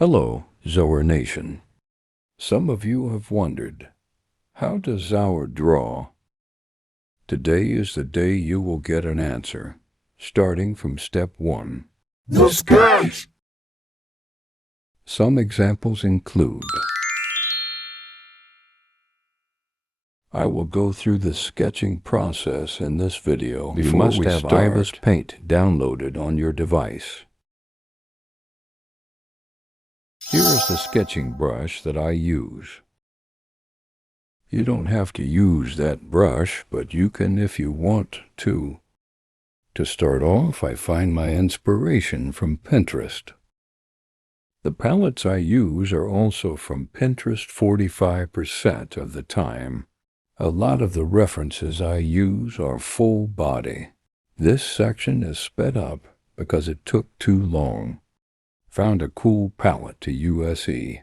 Hello, Zoer Nation. Some of you have wondered, how does Zoer draw? Today is the day you will get an answer, starting from step 1. The sketch! Some examples include: I will go through the sketching process in this video. You must have IBIS Paint downloaded on your device. Here is the sketching brush that I use. You don't have to use that brush, but you can if you want to. To start off, I find my inspiration from Pinterest. The palettes I use are also from Pinterest 45% of the time. A lot of the references I use are full body. This section is sped up because it took too long. Found a cool palette to USE.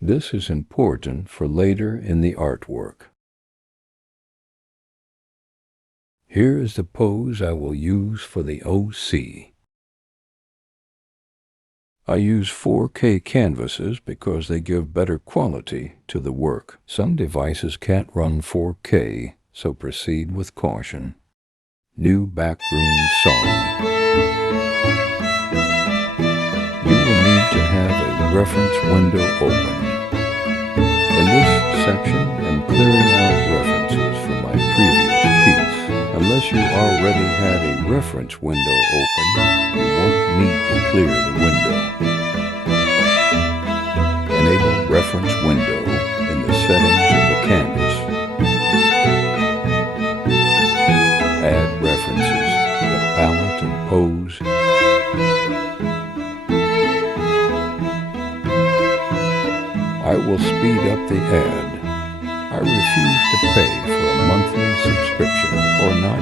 This is important for later in the artwork. Here is the pose I will use for the OC. I use 4K canvases because they give better quality to the work. Some devices can't run 4K, so proceed with caution. New background song. You will need to have a reference window open. In this section, I'm clearing out references from my previous piece. Unless you already had a reference window open, you won't need to clear the window. Enable reference window in the settings of the canvas. Add references, the palette and pose. I will speed up the ad. I refuse to pay for a monthly subscription or not ...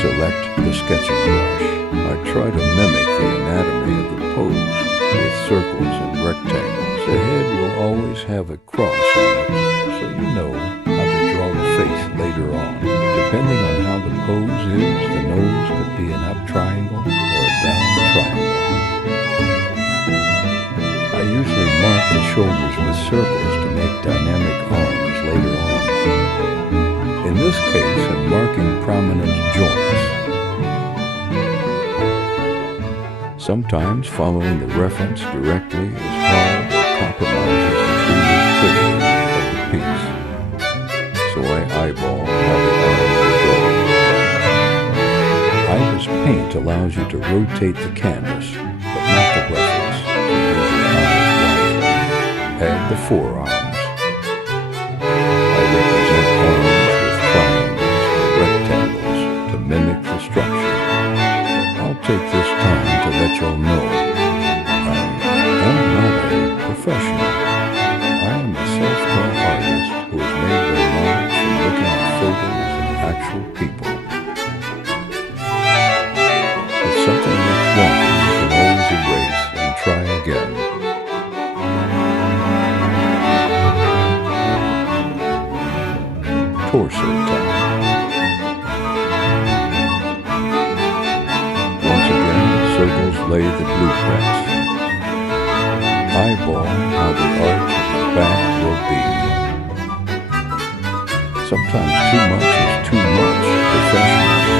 Select the sketching brush. I try to mimic the anatomy of the pose with circles and rectangles. The head will always have a cross on it, so you know how to draw the face later on. Depending on how the pose is, the nose could be an up triangle or a down triangle. I usually mark the shoulders with circles to make dynamic arms later on. In this case, I'm marking prominent joints. Sometimes following the reference directly is hard or compromises the creativity of the piece. So I eyeball how the arms are drawn. IBIS Paint allows you to rotate the canvas, but not the reference. Add the forearms. I represent arms with triangles or rectangles to mimic the structure. I'll take this time to let y'all know I am not a professional. I am a self-taught artist who has made their knowledge from looking at photos of actual people. If something looks wrong, you can always erase and try again. Torso time. Once again, circles lay the blueprints. Eyeball how the arch of the back will be. Sometimes too much is too much professionally.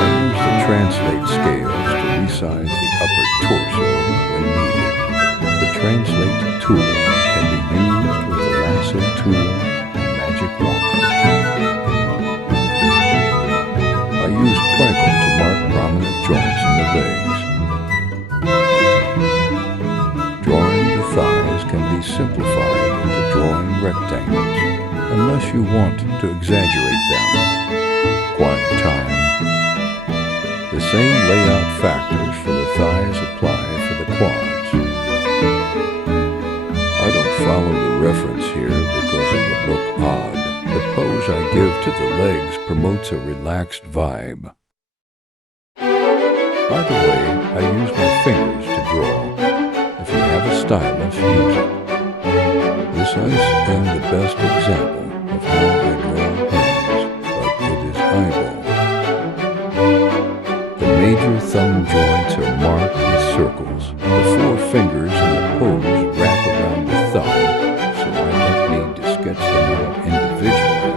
I use the translate scales to resize the upper torso when needed. The translate tool can be used with the lasso tool and magic wand. I use Crackle to mark prominent joints in the legs. Drawing the thighs can be simplified into drawing rectangles, unless you want to exaggerate them. Quiet time. The same layout factors for the thighs apply for the quads. I don't follow the reference here because it would look odd. The pose I give to the legs promotes a relaxed vibe. By the way, I use my fingers to draw. If you have a stylus, use it. This is the best example of how I draw sketch them out individually.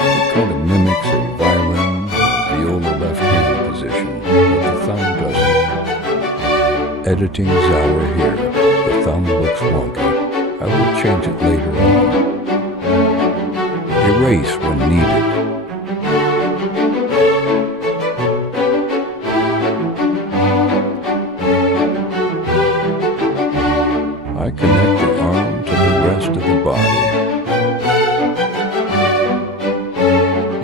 It kind of mimics a violin or viola left-hand position, but the thumb doesn't. Editing Zower here. The thumb looks wonky. I will change it later on. Erase when needed. I connect the arm to the rest of the body.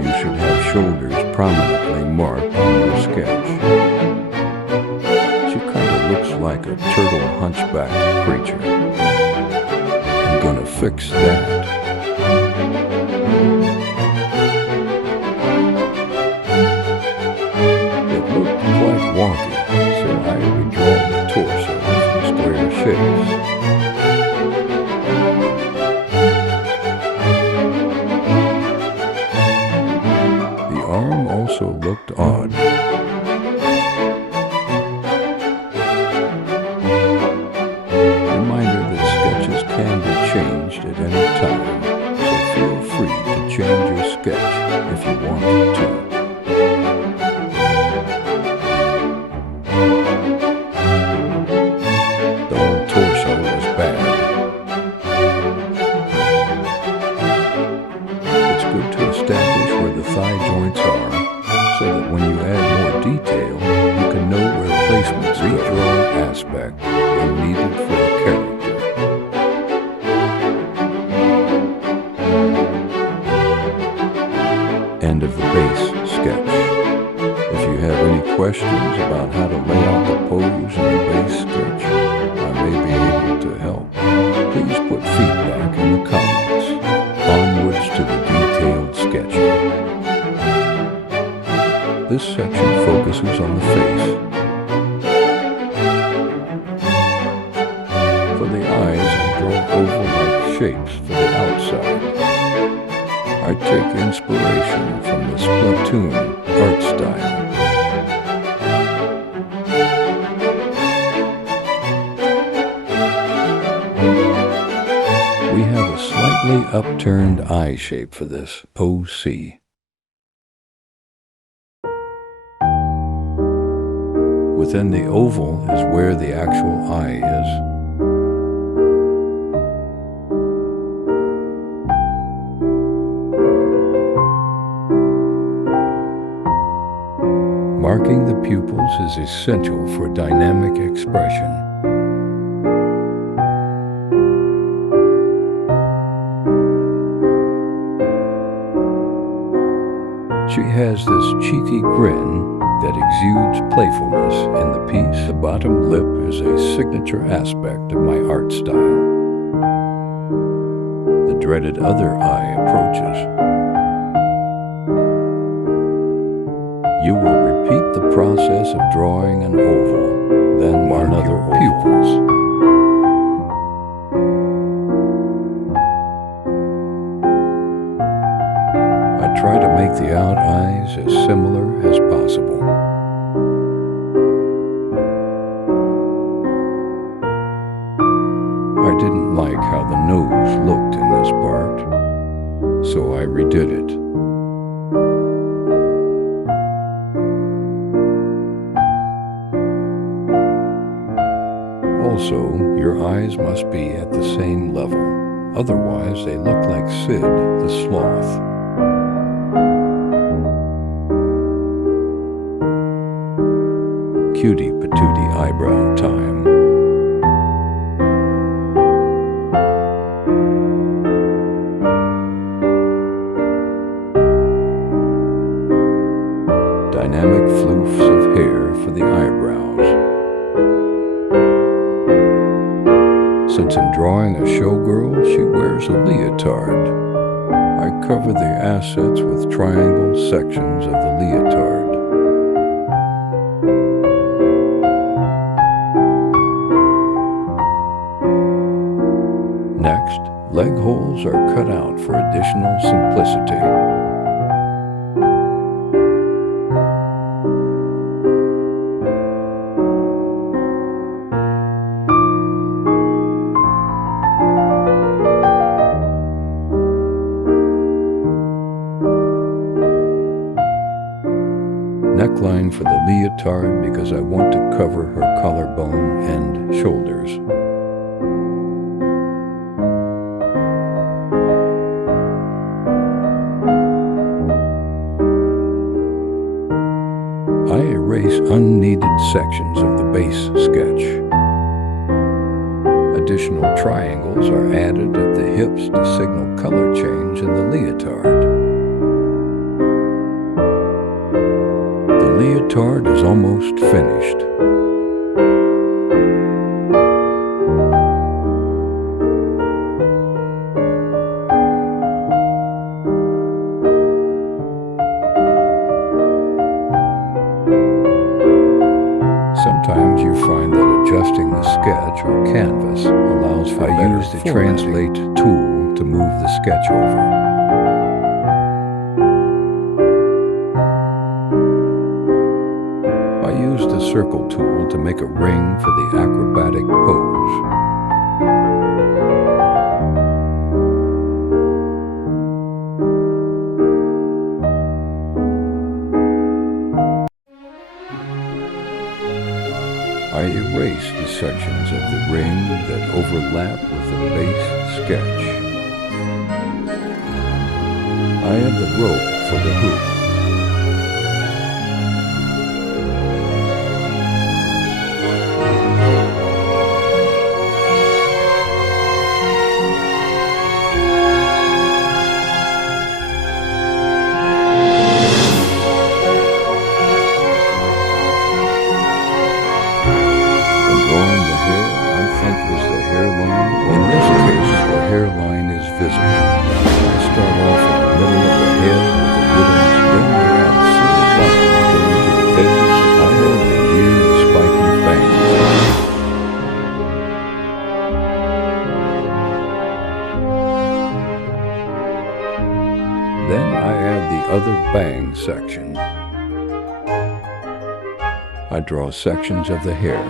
You should have shoulders prominently marked on your sketch. She kind of looks like a turtle hunchback creature. I'm gonna fix that. It looked quite wonky, so I redraw the torso from square shapes. The arm also looked odd. Reminder that sketches can be changed at any time, so feel free to change your sketch if you wanted to. The whole torso was bad. It's good to establish where the thigh joints are, so that when you add more detail, you can know where placements go. Redraw aspect when needed for a character. End of the base sketch. If you have any questions about how to lay out the pose in the base sketch, I may be able to help. Please put feedback in the comments. Onwards to the detailed sketching. This section focuses on the face. For the eyes, I draw oval-like shapes for the outside. I take inspiration from the Splatoon art style. We have a slightly upturned eye shape for this, pose C. Within the oval is where the actual eye is. Marking the pupils is essential for dynamic expression. She has this cheeky grin that exudes playfulness in the piece. The bottom lip is a signature aspect of my art style. The dreaded other eye approaches. You will repeat the process of drawing an oval, then mark your pupils. I try to make the out eyes as similar as possible. I didn't like how the nose looked in this part, so I redid it. Also, your eyes must be at the same level, otherwise they look like Sid the Sloth. Cutie patootie eyebrow time. Dynamic floofs of hair for the eyebrows. Since I'm drawing a showgirl, she wears a leotard. I cover the assets with triangle sections of the leotard. Next, leg holes are cut out for additional simplicity. for the leotard because I want to cover her collarbone and shoulders. I erase unneeded sections of the base sketch. Additional triangles are added at the hips to signal color change in the leotard. The leotard is almost finished. Sometimes you find that adjusting the sketch or canvas allows for better use the Translate tool to move the sketch over. I use the circle tool to make a ring for the acrobatic pose. I erase the sections of the ring that overlap with the base sketch. I add the rope for the hoop. In this case, the hairline is visible. I start off in the middle of the head with the ribbons, then I add silver buttons going to the edges. I add the weird spiky bangs. Then I add the other bang section. I draw sections of the hair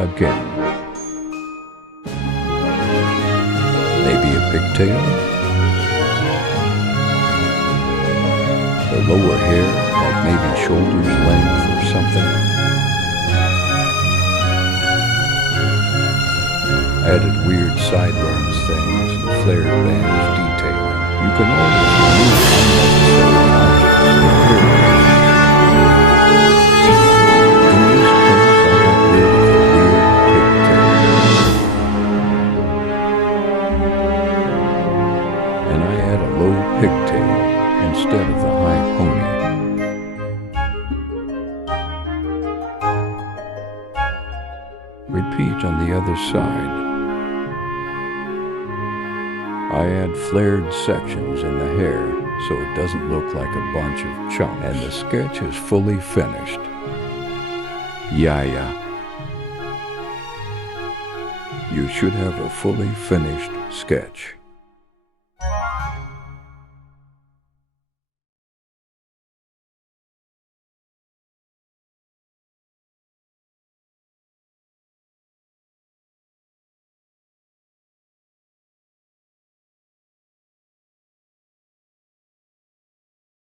again. Maybe a pigtail, the lower hair, like maybe shoulder's length or something. Added weird sideburns things and flared bands detailing. You can always remove unnecessary objects in hair. Pigtail instead of the high pony. Repeat on the other side. I add flared sections in the hair so it doesn't look like a bunch of chunks. And the sketch is fully finished. Yeah. You should have a fully finished sketch.